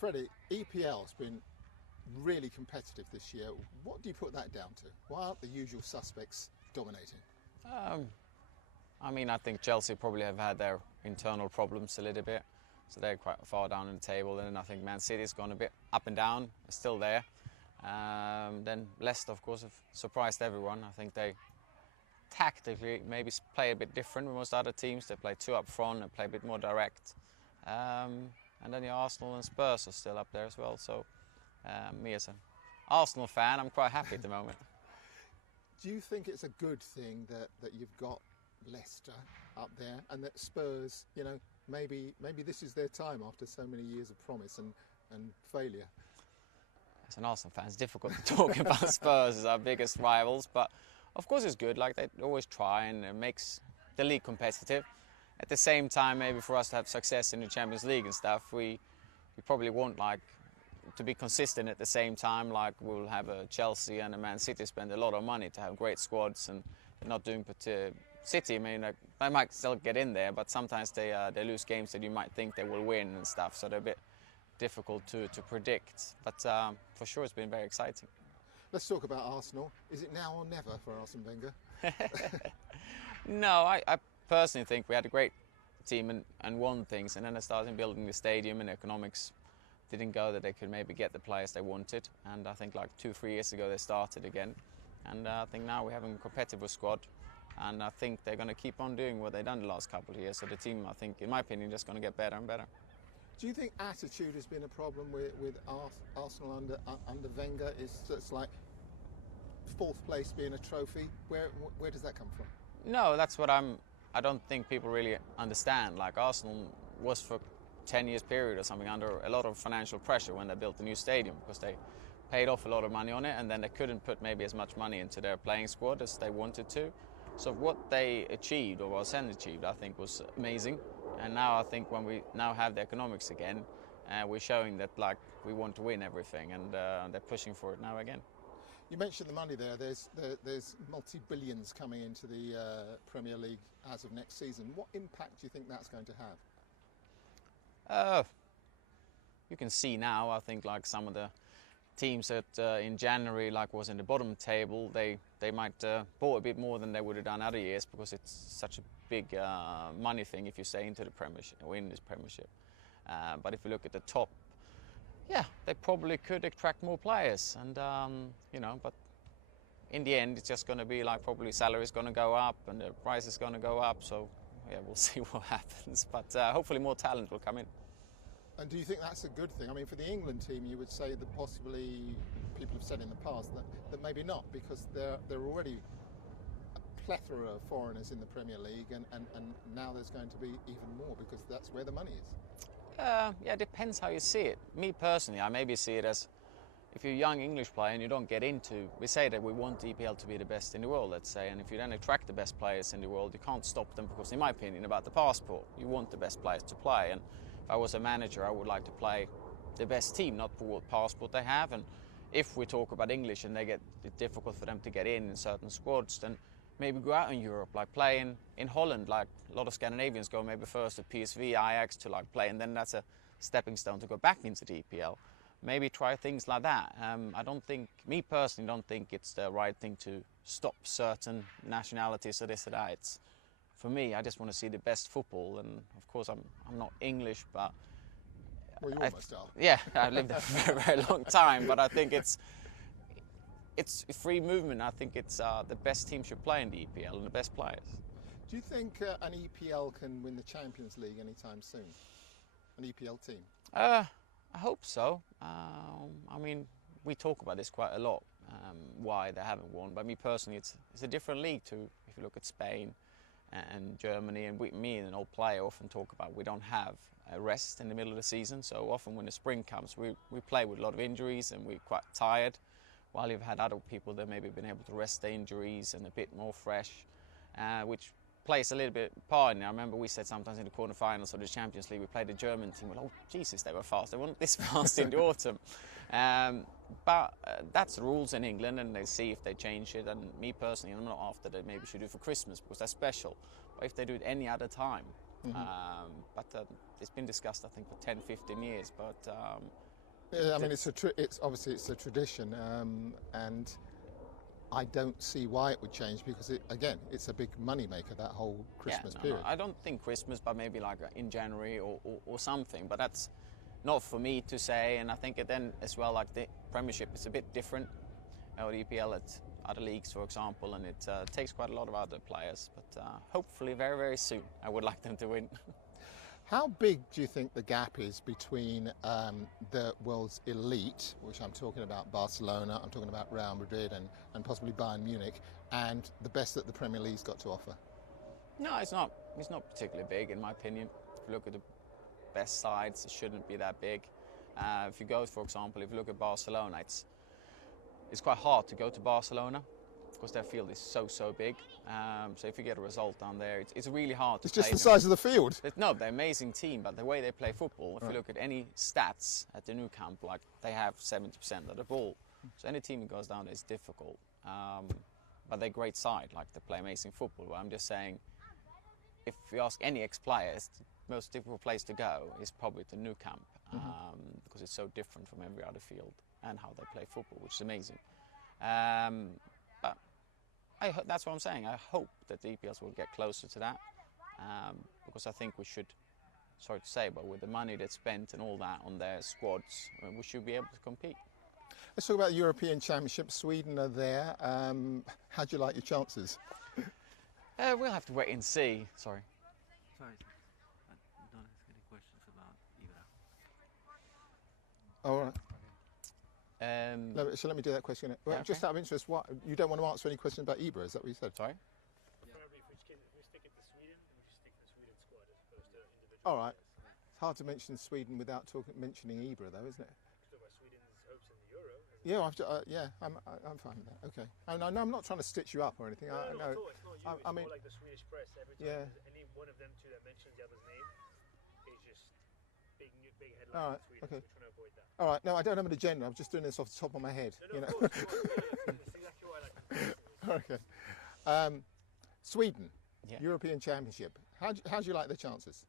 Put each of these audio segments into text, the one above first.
Freddie, EPL's been really competitive this year. What do you put that down to? Why aren't the usual suspects dominating? I mean, I think Chelsea probably have had their internal problems a little bit, so they're quite far down in the table. And I think Man City's gone a bit up and down, still there. Then Leicester, of course, have surprised everyone. I think they tactically maybe play a bit different with most other teams. They play two up front and play a bit more direct. And then the Arsenal and Spurs are still up there as well. So me as an Arsenal fan, I'm quite happy at the moment. Do you think it's a good thing that you've got Leicester up there and that Spurs, you know, maybe this is their time after so many years of promise and failure? As an Arsenal fan, it's difficult to talk about Spurs as our biggest rivals, but of course it's good. Like, they always try, and it makes the league competitive. At the same time, maybe for us to have success in the Champions League and stuff, we probably want like to be consistent at the same time. Like, we'll have a Chelsea and a Man City spend a lot of money to have great squads, and they're not doing City. I mean, like, they might still get in there, but sometimes they lose games that you might think they will win and stuff. So they're a bit difficult to predict. But for sure, it's been very exciting. Let's talk about Arsenal. Is it now or never for Arsene Wenger? No, I personally think we had a great team and won things, and then they started building the stadium, and the economics didn't go that they could maybe get the players they wanted. And I think like 2-3 years ago they started again, and I think now we have a competitive squad, and I think they're going to keep on doing what they've done the last couple of years. So the team, I think, in my opinion, is just going to get better and better. Do you think attitude has been a problem with Arsenal under Wenger? It's like fourth place being a trophy. Where does that come from? No, that's what I don't think people really understand. Like, Arsenal was for 10 years period or something under a lot of financial pressure when they built the new stadium, because they paid off a lot of money on it, and then they couldn't put maybe as much money into their playing squad as they wanted to. So what they achieved, or Arsene achieved, I think was amazing. And now I think when we now have the economics again, we're showing that like we want to win everything, and they're pushing for it now again. You mentioned the money there. There's multi-billions coming into the Premier League as of next season. What impact do you think that's going to have? You can see now, I think, like some of the teams that in January like was in the bottom table, they might bought a bit more than they would have done other years, because it's such a big money thing if you stay into the Premiership or in this Premiership. But if you look at the top, yeah, they probably could attract more players, and you know, but in the end, it's just going to be like probably salary's going to go up and the price is going to go up. So yeah, we'll see what happens. But hopefully more talent will come in. And do you think that's a good thing? I mean, for the England team, you would say that possibly people have said in the past that maybe not, because there are already a plethora of foreigners in the Premier League, and now there's going to be even more, because that's where the money is. Yeah, it depends how you see it. Me personally, I maybe see it as, if you're a young English player and you don't get into, we say that we want EPL to be the best in the world, let's say, and if you then attract the best players in the world, you can't stop them, because in my opinion, about the passport, you want the best players to play. And if I was a manager, I would like to play the best team, not for what passport they have. And if we talk about English and they get it difficult for them to get in certain squads, then maybe go out in Europe, like play in Holland, like a lot of Scandinavians go maybe first to PSV, Ajax to like play, and then that's a stepping stone to go back into the EPL. Maybe try things like that. Me personally don't think it's the right thing to stop certain nationalities or this or that. It's, for me, I just want to see the best football, and of course I'm not English, but well, you almost are. Yeah, I've lived there for a very, very long time, but I think it's free movement. I think it's the best team should play in the EPL and the best players. Do you think an EPL can win the Champions League anytime soon? An EPL team? I hope so. I mean, we talk about this quite a lot, why they haven't won. But me personally, it's a different league too. If you look at Spain and Germany, and me and an old player often talk about, we don't have a rest in the middle of the season. So often when the spring comes, we play with a lot of injuries and we're quite tired. While you've had other people that maybe been able to rest their injuries and a bit more fresh, which plays a little bit part in it. I remember we said sometimes in the quarterfinals of the Champions League, we played the German team. Well, oh Jesus, they were fast. They weren't this fast in the autumn. But that's the rules in England, and they see if they change it. And me personally, I'm not after they maybe should do it for Christmas, because that's special. But if they do it any other time, but it's been discussed, I think, for 10, 15 years. But Yeah, I mean, it's obviously it's a tradition, and I don't see why it would change because again, it's a big money maker, that whole Christmas period. No, I don't think Christmas, but maybe like in January or something. But that's not for me to say. And I think then as well, like the Premiership is a bit different. The EPL at other leagues, for example, and it takes quite a lot of other players. But hopefully, very very soon, I would like them to win. How big do you think the gap is between the world's elite, which I'm talking about Barcelona, I'm talking about Real Madrid and possibly Bayern Munich, and the best that the Premier League's got to offer? No, it's not. It's not particularly big, in my opinion. If you look at the best sides, it shouldn't be that big. If you go, for example, if you look at Barcelona, it's quite hard to go to Barcelona because their field is so big. So if you get a result down there, it's really hard to play. It's just the size of the field. No, they're an amazing team, but the way they play football, if you look at any stats at the new camp, like they have 70% of the ball. So any team that goes down is difficult. But they're a great side, like they play amazing football. But I'm just saying, if you ask any ex-players, the most difficult place to go is probably the new camp because it's so different from every other field and how they play football, which is amazing. But that's what I'm saying. I hope that the EPLs will get closer to that because I think we should, sorry to say, but with the money that's spent and all that on their squads, we should be able to compete. Let's talk about the European Championship. Sweden are there. How do you like your chances? We'll have to wait and see. Sorry. Sorry, don't ask any questions about Ibra. All right. No, so let me do that question. Well, Yeah, just out of interest, what, you don't want to answer any questions about Ibra, is that what you said? Sorry? Probably if we stick it to Sweden, we should stick to the Sweden squad as opposed to individual. All right. players. It's hard to mention Sweden without mentioning Ibra, though, isn't it? Talk about Sweden's hopes in the Euro. Yeah, I'm fine with that. Okay. No, I'm not trying to stitch you up or anything. No, I at all. It's not you. It's I mean, more like the Swedish press. Every time there's any one of them two that mentions the other's name, it's just big headlines All right, in Sweden. okay. So we're trying to avoid that. all right. No, I don't have an agenda. I'm just doing this off the top of my head. No, you know. of course. That's exactly what I like to do. Okay. Sweden, Yeah. European Championship. How do you like their chances?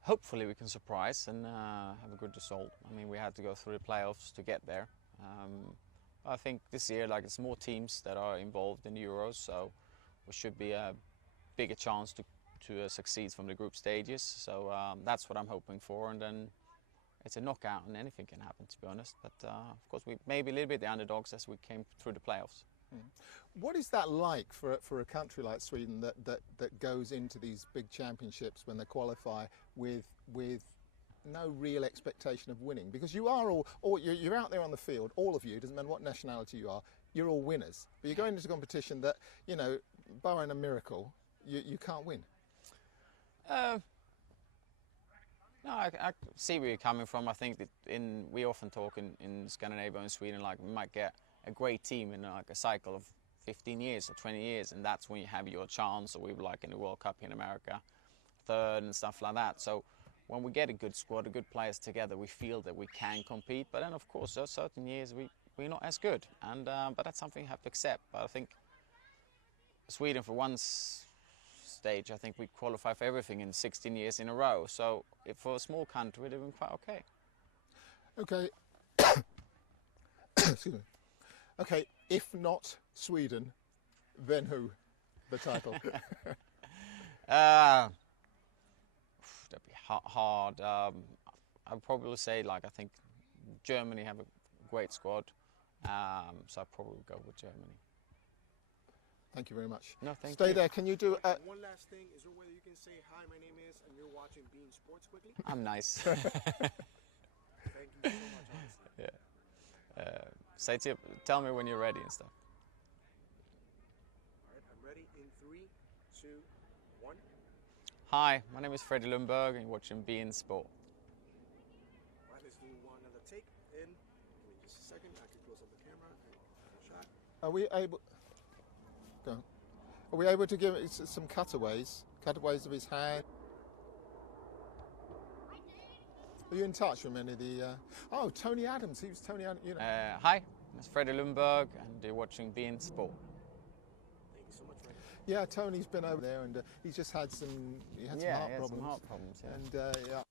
Hopefully we can surprise and have a good result. I mean, we had to go through the playoffs to get there. I think this year, like, it's more teams that are involved in the Euros, so we should be a bigger chance to succeed from the group stages. So that's what I'm hoping for, and then it's a knockout and anything can happen, to be honest. But of course, we may be a little bit the underdogs as we came through the playoffs. What is that like for a country like Sweden that goes into these big championships when they qualify with no real expectation of winning? Because you are all you're out there on the field, all of you, doesn't matter what nationality you are, you're all winners. But you're going into a competition that, you know, barring a miracle, you can't win. No, I see where you're coming from. I think that we often talk in Scandinavia and Sweden, like we might get a great team in like a cycle of 15 years or 20 years, and that's when you have your chance. Or we were like in the World Cup in America, third and stuff like that. So when we get a good squad, a good players together, we feel that we can compete. But then, of course, there are certain years we're not as good, and but that's something you have to accept. But I think Sweden, for one stage, I think we qualify for everything in 16 years in a row. So for a small country, we're doing quite okay. Okay. Excuse me. Okay, if not Sweden, then who? The title. That'd be hard. I'd probably say, like, I think Germany have a great squad, so I'd probably go with Germany. Thank you very much. No, thank Stay you. there. Can you do? One last thing. Is there a way you can say hi, my name is, and you're watching Bein Sports quickly? I'm nice. Thank you so much, honestly. Yeah. Tell me when you're ready and stuff. All right, I'm ready in 3, 2, 1. Hi, my name is FREDDIE LJUNGBERG, and you're watching Bein Sport. All right, let's do one another take. In, give me just a second. I can close up the camera and have a shot. Are we able? Go on. Are we able to give it some cutaways of his hand? Are you in touch with any of the? Oh, Tony Adams. He was Tony Adams. You know. Hi, it's FREDDIE LJUNGBERG, and you're watching Bein Sport. Thank you so much, Frank. Yeah, Tony's been over there, and he's just had some. He had some heart problems. Some heart problems. Yeah. And yeah.